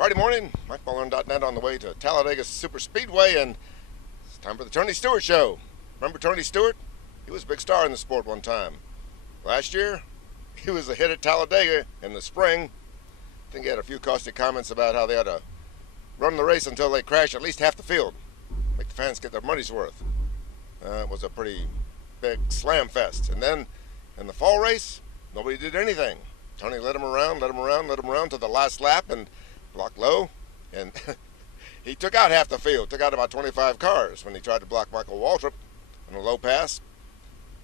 Friday morning, MikeMullen.net on the way to Talladega Superspeedway, and it's time for the Tony Stewart Show. Remember Tony Stewart? He was a big star in the sport one time. Last year, he was a hit at Talladega in the spring. I think he had a few caustic comments about how they had to run the race until they crash at least half the field, make the fans get their money's worth. It was a pretty big slam fest. And then in the fall race, nobody did anything. Tony led him around to the last lap and blocked low, and he took out half the field, took out about 25 cars when he tried to block Michael Waltrip on a low pass.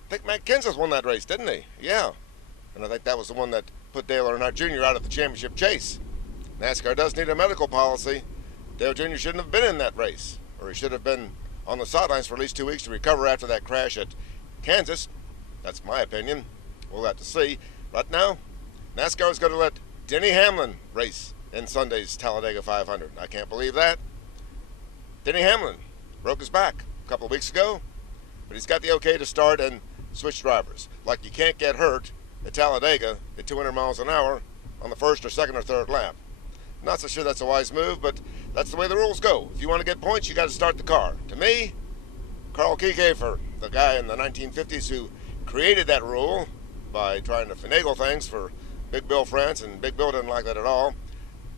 I think Matt Kenseth won that race, didn't he? Yeah. And I think that was the one that put Dale Earnhardt Jr. out of the championship chase. NASCAR does need a medical policy. Dale Jr. shouldn't have been in that race, or he should have been on the sidelines for at least 2 weeks to recover after that crash at Kansas. That's my opinion. We'll have to see. Right now, NASCAR is going to let Denny Hamlin race in Sunday's Talladega 500. I can't believe that. Denny Hamlin broke his back a couple of weeks ago, but he's got the okay to start and switch drivers. Like, you can't get hurt at Talladega at 200 miles an hour on the first or second or third lap. Not so sure that's a wise move, but that's the way the rules go. If you want to get points, you got to start the car. To me, Carl Kiekhaefer, the guy in the 1950s who created that rule by trying to finagle things for Big Bill France, and Big Bill didn't like that at all.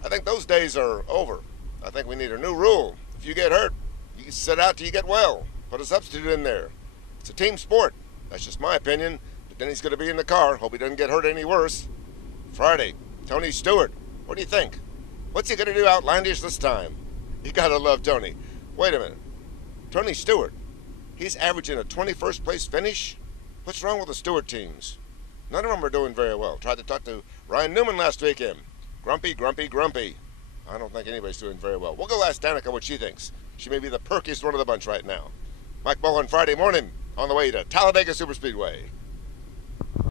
I think those days are over. I think we need a new rule. If you get hurt, you sit out till you get well. Put a substitute in there. It's a team sport. That's just my opinion. But then he's going to be in the car. Hope he doesn't get hurt any worse. Friday, Tony Stewart. What do you think? What's he going to do outlandish this time? You got to love Tony. Wait a minute. Tony Stewart, he's averaging a 21st place finish? What's wrong with the Stewart teams? None of them are doing very well. Tried to talk to Ryan Newman last weekend. Grumpy, grumpy, grumpy. I don't think anybody's doing very well. We'll go ask Danica what she thinks. She may be the perkiest one of the bunch right now. Mike Mullen, Friday morning, on the way to Talladega Superspeedway.